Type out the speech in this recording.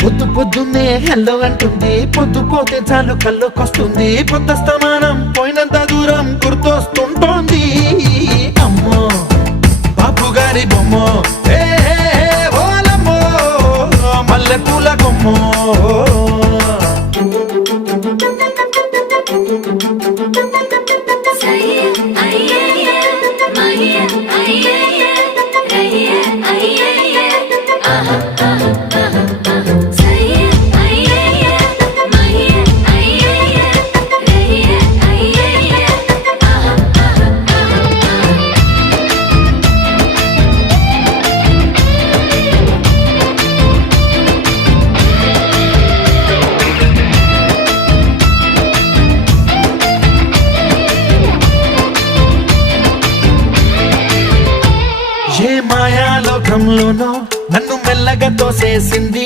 పొద్దు పొద్దున్నే హెల్లో అంటుంది, పొద్దు పోతే చాలు కళ్ళొకొస్తుంది, పొద్దస్తమానం పోయినంత దూరం గుర్తొస్తుంటోంది. అమ్మో బాపు గారి బొమ్మో, ఓలమ్మో మల్లె పూల కొమ్మో. ఏ మాయాలోకంలోనో నన్ను మెల్లగా తోసేసింది.